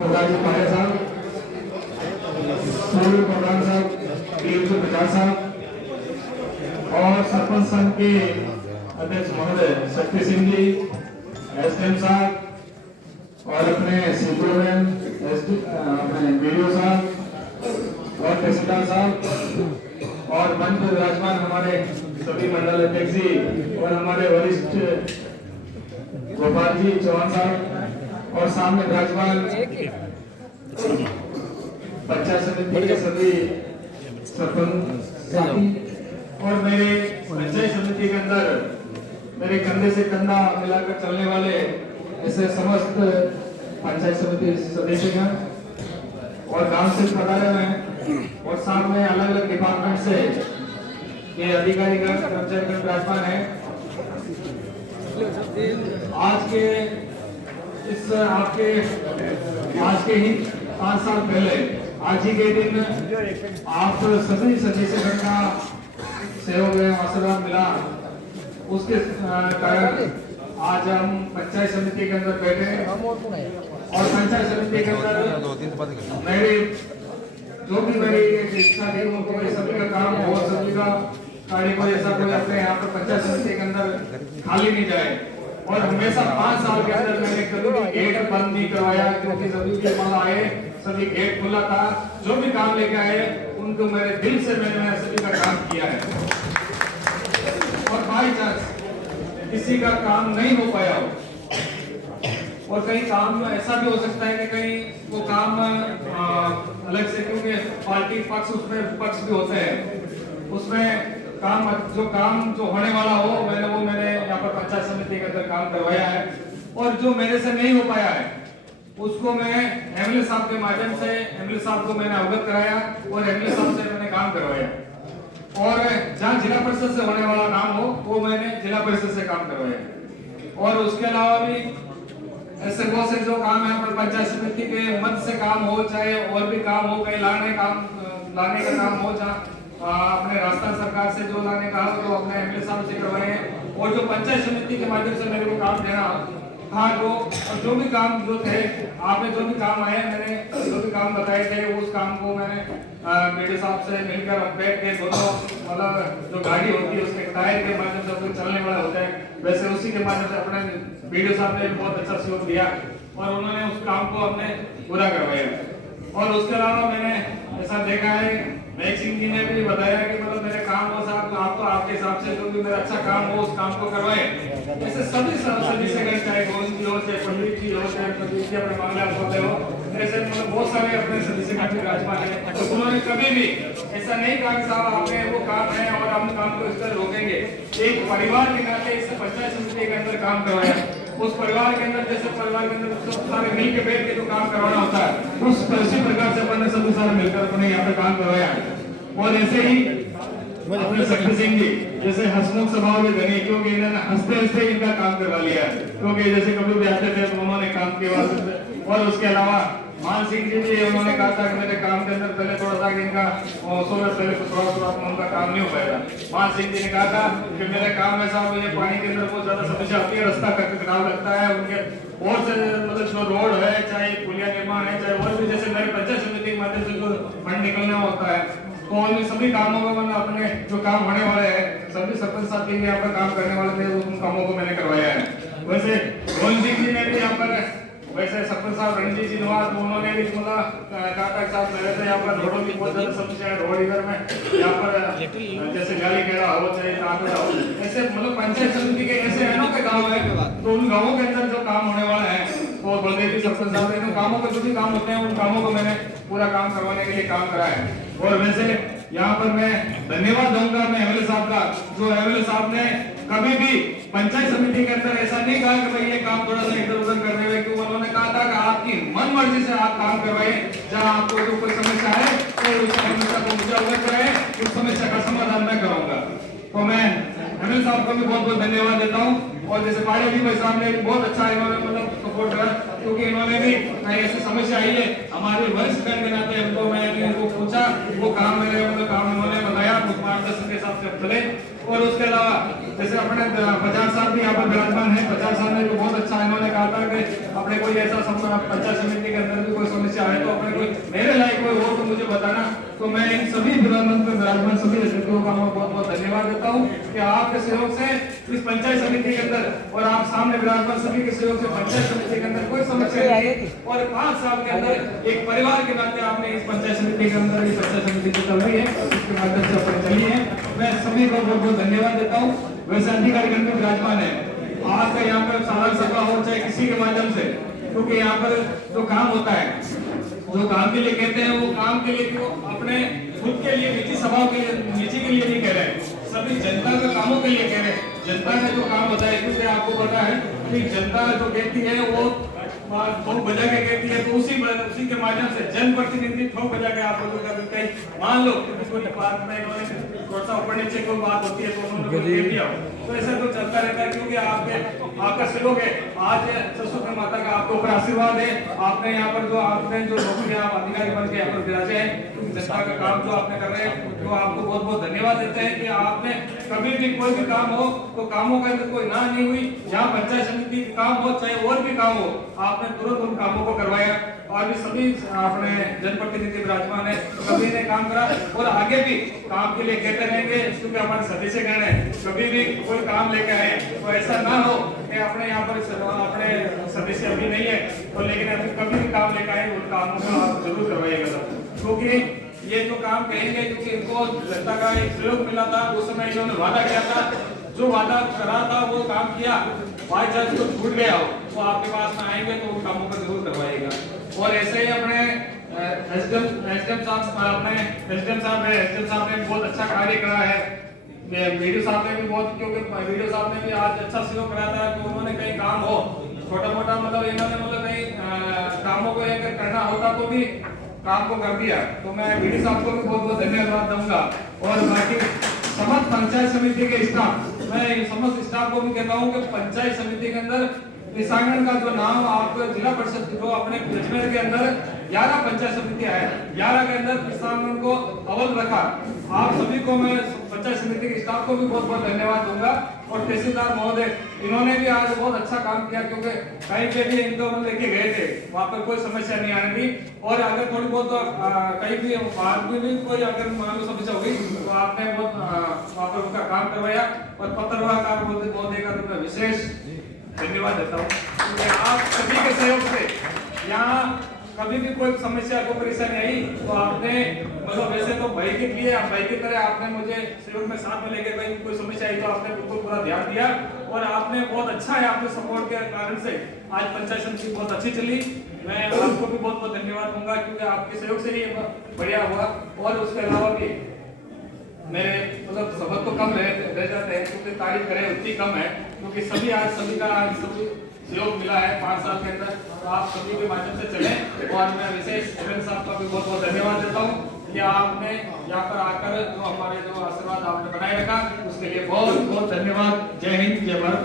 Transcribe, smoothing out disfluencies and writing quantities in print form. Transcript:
प्रधान साहब, पूर्व प्रधान साहब 350 साहब और सरपंच संघ के अध्यक्ष महोदय शक्ति सिंह जी, एसडीएम साहब और अपने सीपीओ अपने वीडियो साहब और तहसीलदार साहब और मंच पर विराजमान हमारे सभी मंडल अध्यक्ष जी और हमारे वरिष्ठ गोपाल जी चौहान साहब और सामने विराजमान पंचायत समिति के सभी सरपंच साथी और मेरे पंचायत समिति के अंदर मेरे कंधे से कंधा मिलाकर चलने वाले ऐसे समस्त पंचायत समिति सदस्य और गांव से पधारे हुए और साथ में अलग अलग डिपार्टमेंट से ये अधिकारी कर्मचारी विराजमान है। आज के इस आपके आज के ही 5 साल पहले आज ही के दिन आप सभी सदस्यगण का सहयोग आशीर्वाद मिला, उसके कारण आज हम पंचायत समिति के अंदर बैठे हैं और पंचायत समिति के अंदर मेरी जो भी मेरी इच्छा थी उनको सभी का काम हो, सभी का कार्य को ऐसा कोई अपने यहाँ पर पंचायत समिति के अंदर खाली नहीं जाए और हमेशा 5 साल के अंदर मैंने कभी भी गेट बंद नहीं करवाया, क्योंकि सभी के मन आए, सभी गेट खुला था, जो भी काम लेके आए उनको मेरे दिल से मैंने सभी का काम किया है। और बाई चांस किसी का काम नहीं हो पाया हो और कहीं काम ऐसा भी हो सकता है कि कहीं वो काम अलग से, क्योंकि पार्टी पक्ष उसमें पक्ष भी होते हैं, उसमें काम जो होने वाला हो मैंने यहाँ पर पंचायत समिति के अंदर काम करवाया है और जो मेरे से नहीं हो पाया है उसको मैं एमएलए साहब के माध्यम से एमएलए साहब को मैंने अवगत कराया और एमएलए साहब से मैंने काम करवाया और जहाँ जिला परिषद से होने वाला काम हो वो मैंने जिला परिषद से काम करवाया। और उसके अलावा भी ऐसे बहुत से जो काम है पर पंचायत समिति के मत से काम हो, चाहे और भी काम हो, कहीं लाने का काम हो, जहाँ अपने राजस्थान सरकार से जो लाने का हो तो अपने एमएलए साहब से करवाए हैं और जो पंचायत समिति के माध्यम से मेरे को काम देना था तो और जो भी काम जो थे आपने जो भी काम आए मैंने जो भी काम बताए थे उस काम को मैंने मेरे साहब से मिलकर बैठ के दोनों मतलब जो गाड़ी होती है उसके टायर के माध्यम से उसको चलने वाला होता है वैसे उसी के माध्यम से अपने वीडियो साहब ने बहुत अच्छा सहयोग दिया और उन्होंने उस काम को अपने पूरा करवाया। और उसके अलावा मैंने ऐसा देखा है महक सिंह जी ने भी बताया कि मतलब मेरे काम हो साहब आपको आपके हिसाब से जो भी मेरा अच्छा काम हो उस काम को करवाए। ऐसे सभी सदस्य चाहे गोविंद जी हो, चाहे पंडित जी हो, चाहे पंडित जी अपने मामले होते हो, ऐसे मतलब बहुत सारे अपने सदस्य विराजमान है तो उन्होंने कभी भी ऐसा नहीं कहा कि साहब आपने वो काम है और हम काम को इस तरह रोकेंगे। एक परिवार के नाते इस पंचायत समिति के अंदर काम करवाया, उस परिवार के अंदर जैसे परिवार के अंदर सब सारे मिल के बैठ के जो काम करवाना होता है उसी प्रकार से अपन ने सभी सारे मिलकर अपने यहाँ पे काम करवाया। और ऐसे ही अपने शक्ति सिंह जी जैसे हंसमुख स्वभाव के धनी, क्योंकि इन्होंने हंसते हंसते इनका काम करवा लिया, क्योंकि जैसे कभी भी आते थे तो उन्होंने काम किया। और उसके अलावा मान सिंह जी भी उन्होंने कहा था कि मेरे काम के अंदर पहले थोड़ा सा इनका पहले थोड़ा उनका काम नहीं हो पाएगा। मान सिंह जी ने कहा था कि मेरे काम में साहब ये पानी के अंदर बहुत ज्यादा समस्या आती है, रास्ता खराब लगता है, उनके और से मतलब जो रोड है, चाहे पुलिया निर्माण है, चाहे और भी जैसे मेरे पंचायत समिति के माध्यम से जो फंड निकलना होता है तो उन सभी कामों को मैंने अपने जो काम होने वाले हैं सभी सरपंच साथी यहाँ पर काम करने वाले थे उन कामों को मैंने करवाया है। वैसे गोविंद सिंह जी ने भी यहाँ पर वैसे सरपंच साहब रणजीत जी नवाज उन्होंने भी कहा था साहब मेरे तो यहाँ पर रोडों की बहुत ज्यादा समस्या है, रोड इधर में यहाँ पर जैसे गाली खेड़ा हो चाहे हो, ऐसे मतलब पंचायत समिति के ऐसे अनोखे गाँव है तो उन गाँवों के अंदर जो काम होने वाला है वो बलदेव सरपंच साहब ने कामों के जो भी काम होते हैं उन कामों को मैंने पूरा काम करवाने के लिए काम कराया है। और वैसे यहाँ पर मैं धन्यवाद दूंगा मैं एमएलए साहब का, जो एमएलए साहब ने कभी भी पंचायत समिति के अंदर ऐसा नहीं कहा कि भाई ये काम थोड़ा सा इधर उधर करने हुए, क्योंकि उन्होंने कहा था कि आपकी मन मर्जी से आप काम करवाए, जहाँ आपको जो कोई समस्या है तो उस समस्या को मुझे अवगत कराए, उस समस्या का समाधान मैं करूंगा। तो मैं एमएलए साहब को भी बहुत बहुत धन्यवाद देता हूँ। और जैसे पाड़े जी भाई साहब ने भी बहुत अच्छा इन्होंने मतलब सपोर्ट करा, क्योंकि इन्होंने भी कहीं ऐसी समस्या आई है हमारे वरिष्ठ के नाते हमको मैंने इनको पूछा वो काम मेरे मतलब काम इन्होंने बताया उस मार्गदर्शन के हिसाब से चले। और उसके अलावा जैसे अपने 50 साल भी यहाँ पर विराजमान है, 50 साल में तो बहुत अच्छा इन्होंने कहा था कि अपने कोई ऐसा पंचायत समिति के अंदर भी कोई तो मैं इन सभी विधानमंच में विराजमान सभी अतिथियों का मैं बहुत बहुत धन्यवाद देता हूँ कि आपके सहयोग से इस पंचायत समिति के अंदर और आप सामने विराजमान सभी के सहयोग से पंचायत समिति के अंदर कोई समस्या नहीं और 5 साल के अंदर एक परिवार के नाते आपने इस पंचायत समिति के अंदर ये पंचायत समिति जो चल रही है उसके माध्यम से अपन चली है। मैं सभी को बहुत बहुत धन्यवाद देता हूँ। वैसे अधिकारीगण भी विराजमान है, आपका यहाँ पर साधारण सभा हो चाहे किसी के माध्यम से, क्योंकि यहाँ पर जो काम होता है, जो काम के लिए कहते हैं वो काम के लिए क्यों अपने खुद के लिए निजी सभाओं के लिए निजी के लिए नहीं कह रहे, सभी जनता के कामों के लिए कह रहे हैं। जनता का जो काम होता है क्योंकि आपको पता है कि जनता जो कहती है वो ठोक बजा के कहती है, तो उसी के माध्यम से जनप्रतिनिधि ठोक बजा के आप लोगों का कहीं मान लो कोई डिपार्टमेंट में इन्होंने थोड़ा सा ऊपर नीचे कोई बात होती है तो उन्होंने कुछ कह दिया, तो ऐसा तो चलता रहता है क्योंकि आपका सहयोग है। आज सरस्वती माता का आपके ऊपर आशीर्वाद है, आपने यहाँ पर जो आपने जो नौकरी आप अधिकारी बन के यहाँ पर विराजे हैं, जनता का काम जो आपने कर रहे हैं तो आपको बहुत बहुत धन्यवाद देते हैं कि आपने कभी भी कोई भी काम हो तो कामों के अंदर कोई ना नहीं हुई, जहाँ पंचायत समिति के काम हो चाहे और भी काम हो आपने तुरंत उन कामों को करवाया और भी सभी अपने जनप्रतिनिधि विराजमान है, सभी ने काम करा और आगे भी काम के लिए कहते रहेंगे क्योंकि हमारे सदस्य गण है, कभी भी कोई काम लेके आए तो ऐसा ना हो कि अपने यहाँ पर अपने सदस्य अभी नहीं है तो लेकिन अभी कभी भी काम लेके आए उन कामों को आप जरूर करवाइएगा, क्योंकि ये जो काम कहेंगे क्योंकि इनको जनता का एक सहयोग मिला था, उस समय इन्होंने वादा किया था, जो वादा करा था वो काम किया, बाई चांस तो छूट गया हो तो आपके पास में आएंगे तो उन कामों को जरूर करवाइएगा। और ऐसे ही अपने एसडीएम साहब ने बहुत अच्छा कार्य करा है, वीडियो साहब ने भी बहुत, क्योंकि वीडियो साहब ने भी आज अच्छा सहयोग करा था कि उन्होंने कहीं काम हो छोटा मोटा मतलब इन्होंने मतलब कहीं कामों को अगर करना होता तो भी काम को कर दिया, तो मैं वीडियो साहब को भी बहुत बहुत धन्यवाद दूंगा। और बाकी समस्त पंचायत समिति के स्टाफ, मैं समस्त स्टाफ को भी कहता हूँ कि पंचायत समिति के अंदर किसानगण का जो नाम आप जिला परिषद जो अपने अजमेर के अंदर 11 पंचायत समितियां है, 11 के अंदर किसानगण को अव्वल रखा। आप सभी को मैं पंचायत समिति के स्टाफ को भी बहुत बहुत धन्यवाद दूंगा। और तहसीलदार महोदय इन्होंने भी आज बहुत अच्छा काम किया, क्योंकि कहीं पे भी इनको हम लेके गए थे वहाँ पर कोई समस्या नहीं आने दी, और अगर थोड़ी बहुत कहीं भी बाहर में भी कोई अगर मान लो समस्या होगी तो आपने बहुत वहाँ पर उनका काम करवाया। और पत्रकार महोदय का तो मैं विशेष धन्यवाद देता हूँ, क्योंकि आप सभी के सहयोग से यहाँ कभी भी कोई समस्या को परेशानी आई तो आपने मतलब वैसे तो भाई के लिए भाई की तरह आपने मुझे सहयोग में साथ में लेकर भाई कोई समस्या आई तो आपने बिल्कुल पूरा ध्यान दिया, और आपने बहुत अच्छा है, आपके सपोर्ट के कारण से आज पंचायत समिति बहुत अच्छी चली। मैं आपको भी बहुत बहुत धन्यवाद दूंगा, क्योंकि आपके सहयोग से ही बढ़िया हुआ। और उसके अलावा भी मेरे मतलब शब्द तो कम रह जाते हैं, क्योंकि तारीफ करें उतनी कम है, क्योंकि सभी का सभी सहयोग मिला है 5 साल के अंदर, तो आप सभी के माध्यम से चले। और मैं विशेष साहब का भी बहुत बहुत धन्यवाद देता हूँ कि आपने यहाँ पर आकर जो हमारे जो आशीर्वाद आपने बनाए रखा उसके लिए बहुत बहुत धन्यवाद। जय हिंद, जय भारत।